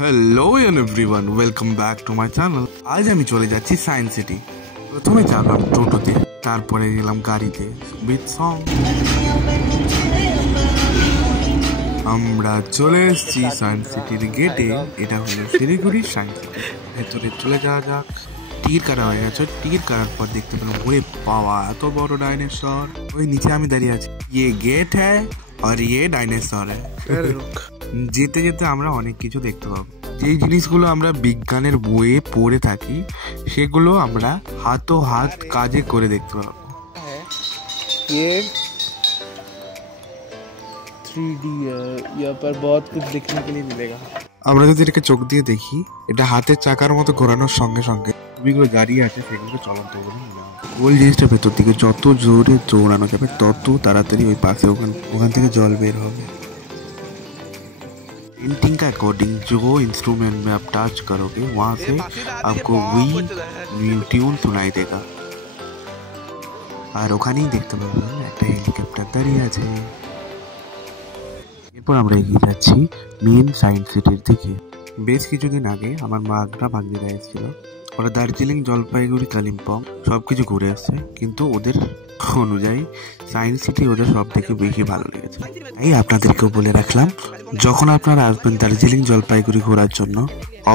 Hello everyone, welcome back to my channel. আজ আমি চলে যাচ্ছি সায়েন্স সিটি। প্রথমে চাপলাম টোটোতে, তারপরে গেলাম গাড়িতে উইথ সং। আমরা চলে এসেছি সায়েন্স সিটির গেটে। এটা হলো শিলিগুড়ি সায়েন্স সিটি। ভেতরে চলে যাওয়া যাক। টিকিট কাটা হয়ে গেছে। টিকিট কাটার পর দেখতে পেলাম ওরে বাবা, এত বড় ডাইনোসর। ওই নিচে আমি দাঁড়িয়ে আছি। ইয়ে গেট হ্যায় আর ইয়ে ডাইনোসর হ্যায়। যেতে যেতে আমরা অনেক কিছু দেখতে পাবো। যেই জিনিসগুলো আমরা বিজ্ঞানের বইয়ে পড়ে থাকি সেগুলো আমরা হাত কাজে করে দেখতে পাবো। ये 3D है, यहाँ पर बहुत कुछ देखने के लिए मिलेगा। আমরা যদি এটাকে চোখ দিয়ে দেখি, এটা হাতের চাকার মতো ঘোরানোর সঙ্গে সঙ্গে ছবিগুলো দাঁড়িয়ে আছে সেগুলো চলন্ত বলে মনে হয়। গোল জিনিসটা ভেতর দিকে যত জোরে দৌড়ানো যাবে তত তাড়াতাড়ি ওই পাশে ওখান থেকে জল বের হবে। पेंटिंग का अकॉर्डिंग जो इंस्ट्रूमेंट में आप टच करोगे वहाँ से आपको वी ट्यून सुनाई देगा। আর ওখানেই দেখতে পাবেন একটা হেলিকপ্টার দাঁড়িয়ে আছে। এরপর আমরা এগিয়ে যাচ্ছি মেন সায়েন্স সিটির দিকে। বেশ কিছুদিন আগে আমার মা আগ্রা ভাগ্নিরা এসেছিল। ওরা দার্জিলিং, জলপাইগুড়ি, কালিম্পং সবকিছু ঘুরে এসছে, কিন্তু ওদের অনুযায়ী সায়েন্স সিটি ওদের সব থেকে বেশি ভালো লেগেছে। তাই আপনাদেরকেও বলে রাখলাম, যখন আপনারা আসবেন দার্জিলিং, জলপাইগুড়ি ঘোরার জন্য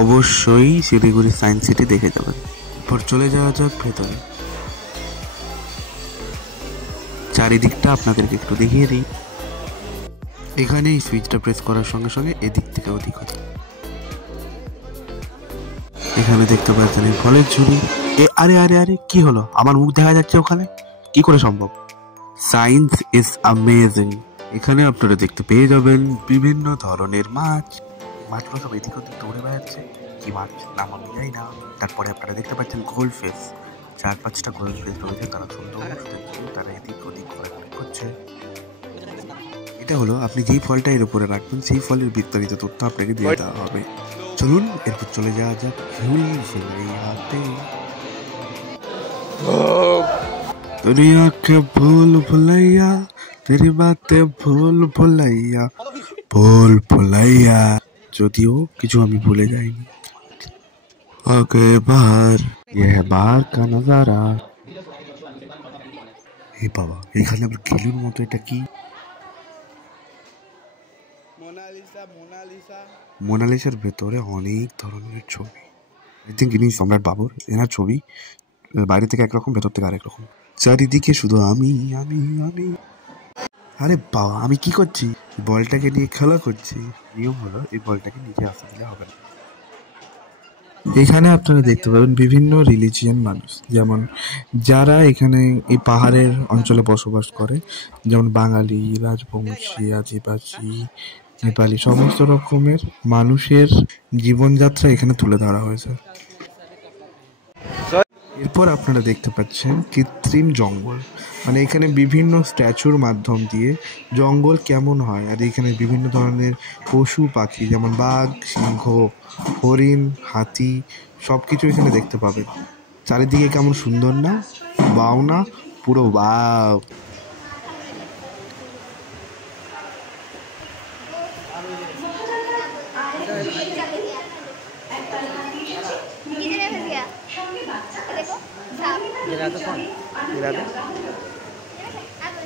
অবশ্যই শিলিগুড়ি সায়েন্স সিটি দেখে যাবেন। এরপর চলে যাওয়া যাক ভেতরে। চারিদিকটা আপনাদেরকে একটু দেখিয়ে দিই। এখানে এই সুইচটা প্রেস করার সঙ্গে সঙ্গে এদিক থেকে ওদিক হচ্ছে। এখানে দেখতে পাচ্ছেন এই ফলের ঝুড়ি। আরে আরে আরে কি হলো? আমার মুখ দেখা যাচ্ছে ওখানে, কি করে সম্ভব? Science is amazing. এখানে আপনারা দেখতে পেয়ে যাবেন বিভিন্ন ধরনের মাছ। মাছগুলো সব এদিক ওদিক দৌড়ে বেড়াচ্ছে। কি মাছ নাম আমি জানি না। তারপরে আপনারা দেখতে পাচ্ছেন গোল্ড ফিশ। 4-5টা গোল্ড ফিশ রয়েছে, তারা সুন্দর তারা এদিক ওদিক ঘোরাঘুরি করছে। এটা হলো আপনি যেই ফলটা এর উপরে রাখবেন সেই ফলের বিস্তারিত তথ্য আপনাকে দিয়ে দেওয়া হবে। চলুন এরপর চলে যাওয়া যাক ভুলভুলাইয়াতে। तेरी आँखें भूल भुलैया, तेरी बातें भूल भुलैया, भूल भुलैया। যদিও কিছু আমি ভুলে যাইনি। आगे बाहर, यह बाहर का नजारा। হে বাবা, এখানে আবার গিলুর মতো এটা কি? মোনালিসার ভেতরে অনেক ধরনের ছবি। আই থিঙ্ক ইনি সম্রাট বাবর। এনার ছবি বাইরে থেকে একরকম, ভেতর থেকে আরেক রকম। চারিদিকে শুধু আমি আমি আমি। আরে বাবা, আমি কি করছি? বলটাকে নিয়ে খেলা করছি। নিয়ম হলো এই বলটাকে নিচে আসতে দিলে হবে না। এখানে আপনারা দেখতে পাবেন বিভিন্ন রিলিজিয়ান মানুষ, যেমন যারা এখানে এই পাহাড়ের অঞ্চলে বসবাস করে, যেমন বাঙালি, রাজবংশী, আদিবাসী, নেপালি, সমস্ত রকমের মানুষের জীবনযাত্রা এখানে তুলে ধরা হয়েছে। এরপর আপনারা দেখতে পাচ্ছেন কৃত্রিম জঙ্গল, মানে এখানে বিভিন্ন স্ট্যাচুর মাধ্যম দিয়ে জঙ্গল কেমন হয়, আর এখানে বিভিন্ন ধরনের পশু পাখি যেমন বাঘ, সিংহ, হরিণ, হাতি সব কিছু এখানে দেখতে পাবেন। চারিদিকে কেমন সুন্দর না? বাও না? পুরো বাও।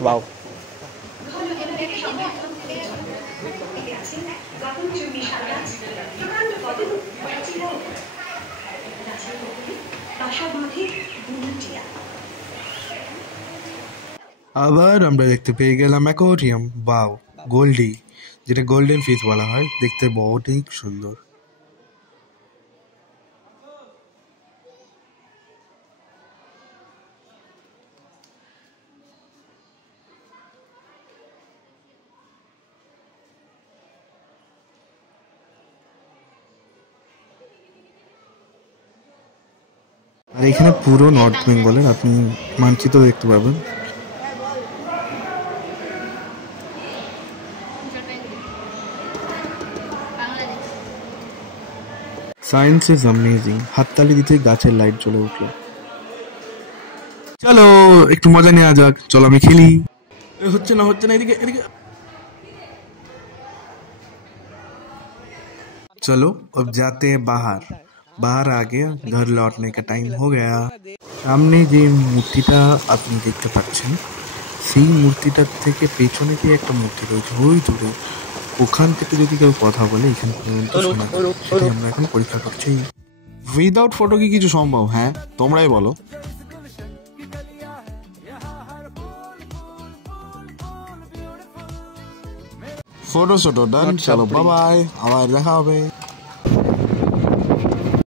वाओ, আবার আমরা দেখতে পেয়ে গেলাম অ্যাকোয়ারিয়াম। বাও, গোল্ডি, যেটা গোল্ডেন ফিশ বলা হয়, দেখতে অনেক সুন্দর। আর এখানে পুরো নর্থ বেঙ্গলের আপনি মানচিত্র দেখতে পাবেন। Science is amazing. হাততালি দিতে গাছের লাইট জ্বলে উঠলো। চলো একটু মজা নেওয়া যাক। চলো আমি খেলি। হচ্ছে না, এদিকে এদিকে। चलो अब जाते हैं बाहर। बाहर आ गया, घर लौटने का टाइम हो गया। সামনে যে মূর্তিটা আপনি দেখতে পাচ্ছেন, সেই মূর্তিটার থেকে পেছনে যে একটা মূর্তি রয়েছে ওই দূরে, ওখান থেকে যদি কেউ কথা বলে এখান পর্যন্ত শোনা যাবে। সেটাই আমরা এখন পরীক্ষা করছি। উইদাউট ফটো কি কিছু সম্ভব? হ্যাঁ, তোমরাই বলো। ফটো ডান, চলো বাই বাই, আবার দেখা হবে।